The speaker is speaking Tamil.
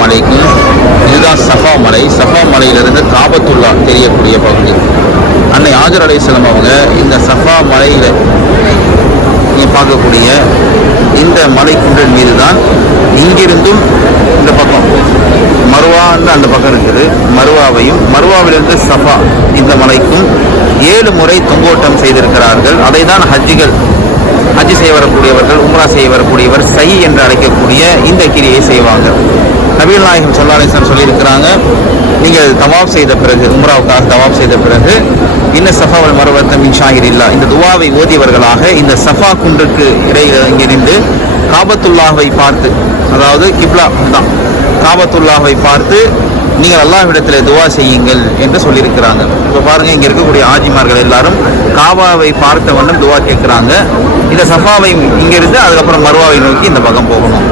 அஸ்ஸலாமு இதுதான் சஃபா மலை. சஃபா மலையிலிருந்து காபத்துல்லா தெரியக்கூடிய பகுதி. அன்னை ஆஜர் அலையம் அவங்க இந்த சஃபா மலையில் நீங்கள் பார்க்கக்கூடிய இந்த மலை குன்றின் மீது தான் இங்கிருந்தும் இந்த பக்கம் மருவான்னு அந்த பக்கம் இருக்குது. மருவாவையும் மருவாவிலிருந்து சஃபா இந்த மலைக்கும் ஏழு முறை தொங்கோட்டம் செய்திருக்கிறார்கள். அதை தான் ஹஜ்ஜிகள் ஹஜ் செய்ய வரக்கூடியவர்கள் உம்ரா செய்ய வரக்கூடியவர் சை என்று அழைக்கக்கூடிய இந்த கிரியை செய்வாங்க. நபிநாயகம் சொல்லாலேசன் சொல்லியிருக்கிறாங்க. நீங்கள் தவாப் செய்த பிறகு உம்ராவுக்காக தவாப் செய்த பிறகு இன்ன சஃபாவல் மருவத்தம் இல்லா இந்த துவாவை ஓதியவர்களாக இந்த சஃபா குன்றுக்கு இடையில் இங்கிருந்து காபத்துல்லாவை பார்த்து அதாவது கிப்லா தான் காபத்துல்லாவை பார்த்து நீங்கள் அல்லாஹ்விடத்தில் துவா செய்யுங்கள் என்று சொல்லியிருக்கிறாங்க. இப்போ பாருங்கள் இங்கே இருக்கக்கூடிய ஆஜிமார்கள் எல்லாரும் காபாவை பார்த்த வண்ணம் துவா கேட்குறாங்க. இந்த சஃபாவை இங்கிருந்து அதுக்கப்புறம் மருவாவை நோக்கி இந்த பக்கம் போகணும்.